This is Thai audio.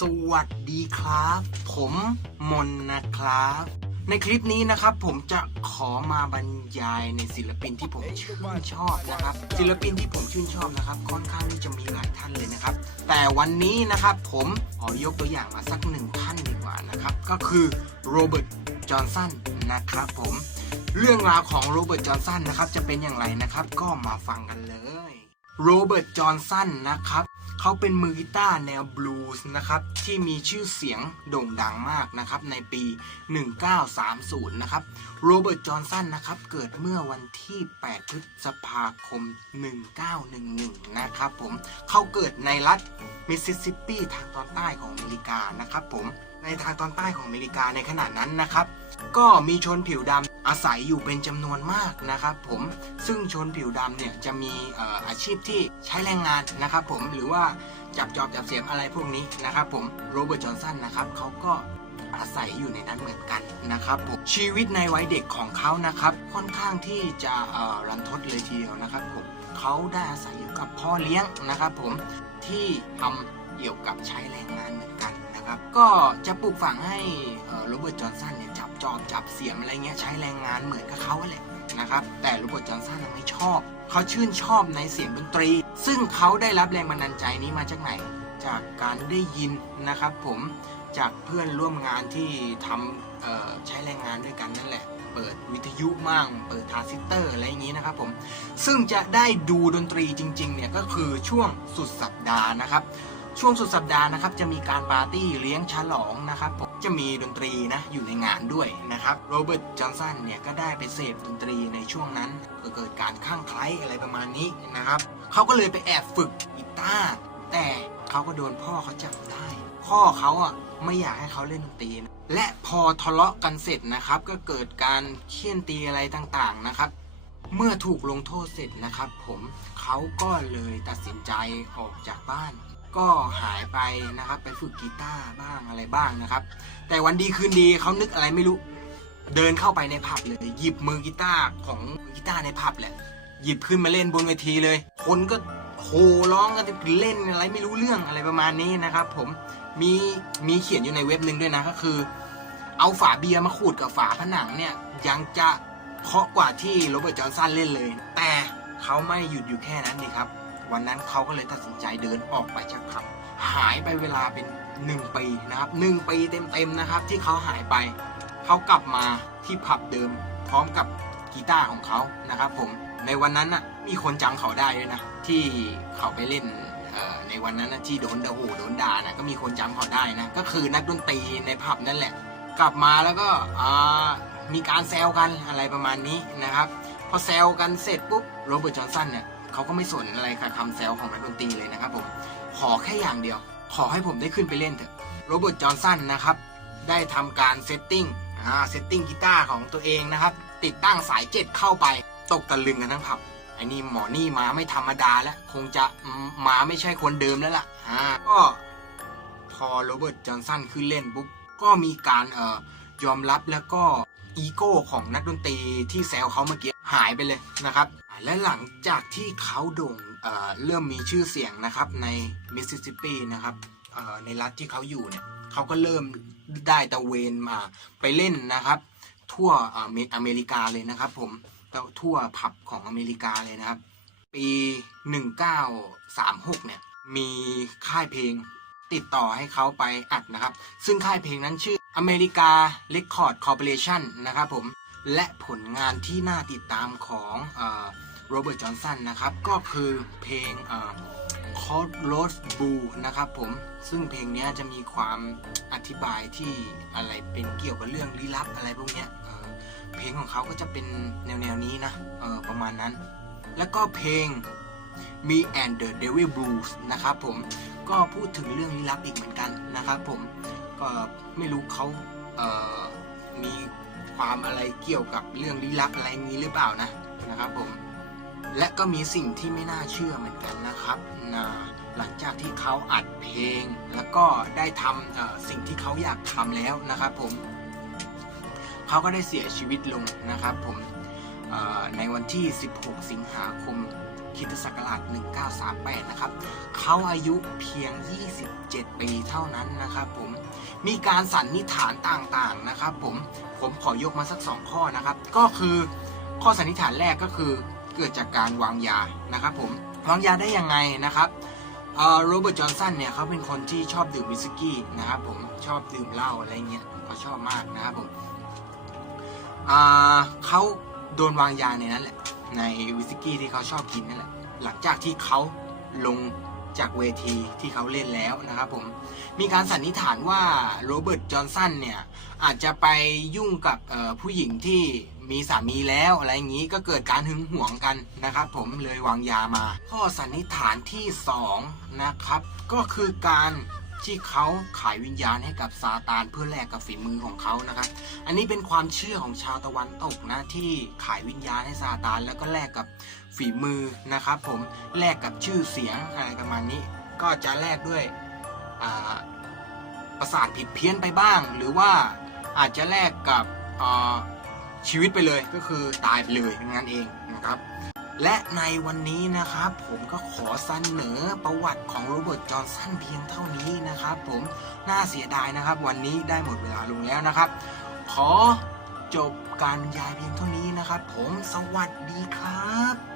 สวัสดีครับ ผมมนนะครับ ในคลิปนี้นะครับผมจะขอมาบรรยายในศิลปินที่ผมชื่นชอบนะครับ ศิลปินที่ผมชื่นชอบนะครับ ค่อนข้างที่จะมีหลายท่านเลยนะครับ แต่วันนี้นะครับผมขอยกตัวอย่างมาสักหนึ่งท่านดีกว่านะครับ ก็คือโรเบิร์ตจอห์นสันนะครับผมเรื่องราวของโรเบิร์ตจอห์นสันนะครับจะเป็นอย่างไรนะครับ ก็มาฟังกันเลยโรเบิร์ตจอห์นสันนะครับ เขาเป็นมือกีตาร์แนวบลูส์นะครับที่มีชื่อเสียงโด่งดังมากนะครับในปี 1930 นะครับโรเบิร์ตจอห์นสันนะครับเกิดเมื่อวันที่ 8 พฤษภาคม 1911 นะครับผมเขาเกิดในรัฐมิสซิสซิปปีทางตอนใต้ของอเมริกานะครับผม ในทางตอนใต้ของอเมริกาในขณะนั้นนะครับ ก็มีชนผิวดำอาศัยอยู่เป็นจำนวนมากนะครับผมซึ่งชนผิวดำเนี่ยจะมีออาชีพที่ใช้แรงงานนะครับผมหรือว่าจับจอบจับเสียมอะไรพวกนี้นะครับผมโรเบิร์ตจอห์นสันนะครับเขาก็อาศัยอยู่ในนั้นเหมือนกันนะครับผมชีวิตในวัยเด็กของเขานะครับ ค่อนข้างที่จะรันทดเลยทีเดียวนะครับผมเขาได้อาศัยอยู่กับพ่อเลี้ยงนะครับผมที่ทำเกี่ยวกับใช้แรงงานเหมือนกัน นะครับ ก็จะปลูกฝังให้โรเบิร์ตจอห์นสันเนี่ยจับจอบจับเสียมอะไรเงี้ยใช้แรงงานเหมือนกับเขาแหละนะครับ แต่โรเบิร์ตจอห์นสันไม่ชอบ เขาชื่นชอบในเสียงดนตรี ซึ่งเขาได้รับแรงบันดาลใจนี้มาจากไหน จากการได้ยินนะครับ ผมจากเพื่อนร่วมงานที่ทำใช้แรงงานด้วยกันนั่นแหละ เปิดวิทยุมั่ง เปิดทาซิสเตอร์อะไรอย่างนี้นะครับผม ซึ่งจะได้ดูดนตรีจริงๆเนี่ยก็คือช่วงสุดสัปดาห์นะครับ ช่วงสุดสัปดาห์นะครับจะมีการปาร์ตี้เลี้ยงฉลองนะครับผมจะมีดนตรีนะอยู่ในงานด้วยนะครับโรเบิร์ตจอห์นสันเนี่ยก็ได้ไปเสพดนตรีในช่วงนั้นก็เกิดการข้างไคล้อะไรประมาณนี้นะครับเขาก็เลยไปแอบฝึกกีตาร์แต่เขาก็โดนพ่อเขาจับได้ พ่อเขาอะไม่อยากให้เขาเล่นดนตรีนะและพอทะเลาะกันเสร็จนะครับ ก็เกิดการเคี่ยนตีอะไรต่างๆนะครับ เมื่อถูกลงโทษเสร็จนะครับ ผมเขาก็เลยตัดสินใจออกจากบ้าน ก็หายไปนะครับ ไปฝึกกีตาร์บ้างอะไรบ้างนะครับ แต่วันดีคืนดีเขานึกอะไรไม่รู้ เดินเข้าไปในผับเลย หยิบมือกีตาร์ของมือกีตาร์ในผับแหละ หยิบขึ้นมาเล่นบนเวทีเลย คนก็โหร้องกันเล่นอะไรไม่รู้เรื่องอะไรประมาณนี้นะครับ ผมมีมีเขียนอยู่ในเว็บหนึ่งด้วยนะก็คือ เอาฝาเบียร์มาขูดกับฝาผนังเนี่ยยังจะเพาะกว่าที่โรเบิร์ตจอห์นสันเล่นเลย แต่เขาไม่หยุดอยู่แค่นั้นนี่ครับ วันนั้นเขาก็เลยตัดสินใจเดินออกไปจากผับหายไปเวลาเป็น 1 ปีนะครับหนึ่งปีเต็มๆนะครับ ที่เขาหายไป เขากลับมาที่ผับเดิม พร้อมกับกีตาร์ของเขานะครับ ผมในวันนั้นน่ะมีคนจำเขาได้ด้วยนะที่เขาไปเล่นในวันนั้นนะที่โดนดาโหโดนด่านะก็มีคนจำเขาได้นะก็คือนักดนตรีในผับนั่นแหละ กลับมาแล้วก็มีการแซวกันอะไรประมาณนี้นะครับ พอแซวกันเสร็จปุ๊บโรเบิร์ตจอห์นสันเนี่ย เขาก็ไม่สนอะไรกับคำแซวของนักดนตรีเลยนะครับผมขอแค่อย่างเดียว ขอให้ผมได้ขึ้นไปเล่นเถอะโรเบิร์ตจอห์นสันนะครับได้ทำการเซตติ้งอ่าเซตติ้งกีตาร์ของตัวเองนะครับ ติดตั้งสายเจ็ดเข้าไปตกตะลึงกันทั้งผับไอ้นี่หมอนี่มาไม่ธรรมดาแล้ว คงจะมมาไม่ใช่คนเดิมแล้วล่ะอ่าก็พอโรเบิร์ตจอห์นสันขึ้นเล่นปุ๊บก็มีการเอ่อยอมรับแล้วก็อีโก้ของนักดนตรีที่แซวเขาเมื่อกี้หายไปเลยนะครับ และหลังจากที่เขาโด่งเเริ่มมีชื่อเสียงนะครับในมิสซิสซิปปีนะครับในรัฐที่เขาอยู่เนี่ยเขาก็เริ่มได้ตะเวนมาไปเล่นนะครับ ทั่วอเมอเมริกาเลยนะครับ ผมทั่วผับของอเมริกาเลยนะครับ ปี 1936 เนี่ยมีค่ายเพลงติดต่อให้เขาไปอัดนะครับ ซึ่งค่ายเพลงนั้นชื่ออเมริกา Record Corporation นะครับผม และผลงานที่น่าติดตามของโรเบิร์ตจอห์นสันนะครับ ก็คือเพลงคอร์ดโรสบูนะครับผม ซึ่งเพลงนี้จะมีความอธิบายที่อะไรเป็นเกี่ยวกับเรื่องลี้ลับอะไรพวกนี้เพลงของเขาก็จะเป็นแนวแนวๆนี้นะประมาณนั้น แล้วก็เพลง Me and the Devil Blues นะครับผมก็พูดถึงเรื่องลี้ลับอีกเหมือนกันนะครับผมก็ไม่รู้เขาเอ่อมี ความอะไรเกี่ยวกับเรื่องลี้ลับอะไรนี้หรือเปล่านะนะครับผมและก็มีสิ่งที่ไม่น่าเชื่อเหมือนกันนะครับนะหลังจากที่เขาอัดเพลง แล้วก็ได้ทำสิ่งที่เขาอยากทำแล้วนะครับผมเขาก็ได้เสียชีวิตลงนะครับผมในวันที่ 16 สิงหาคม คริสตศักราช1938 นะครับ เขาอายุเพียง 27 ปีเท่านั้นนะครับผม มีการสันนิษฐานต่างๆนะครับผม ผมขอยกมาสักสองข้อนะครับ ก็คือข้อสันนิษฐานแรกก็คือเกิดจากการวางยานะครับผม วางยาได้ยังไงนะครับโรเบิร์ต จอห์นสันเนี่ยเขาเป็นคนที่ชอบดื่มวิสกี้นะครับผม ชอบดื่มเหล้าอะไรเงี้ยเขาชอบมากนะครับผมเขาโดนวางยาในนั้นแหละ ในวิสกี้ที่เขาชอบกินนั่นแหละ หลังจากที่เขาลงจากเวทีที่เขาเล่นแล้วนะครับผม มีการสันนิษฐานว่าโรเบิร์ต จอห์นสันเนี่ย อาจจะไปยุ่งกับผู้หญิงที่มีสามีแล้วอะไรอย่างนี้ก็เกิดการหึงหวงกันนะครับผมเลยวางยามา ข้อสันนิษฐานที่สองนะครับ ก็คือการ ที่เขาขายวิญญาณให้กับซาตานเพื่อแลกกับฝีมือของเขานะครับ อันนี้เป็นความเชื่อของชาวตะวันตกนะที่ขายวิญญาณให้ซาตานแล้วก็แลกกับฝีมือนะครับ ผมแลกกับชื่อเสียงอะไรประมาณนี้ ก็จะแลกด้วยประสาทผิดเพี้ยนไปบ้าง หรือว่าอาจจะแลกกับชีวิตไปเลยก็คือตายไปเลยงั้นเองนะครับ และในวันนี้นะครับ ผมก็ขอเสนอประวัติของโรเบิร์ตจอห์นสันเพียงเท่านี้นะครับ ผมน่าเสียดายนะครับ วันนี้ได้หมดเวลาลงแล้วนะครับ ขอจบการบรรยายเพียงเท่านี้นะครับ ผมสวัสดีครับ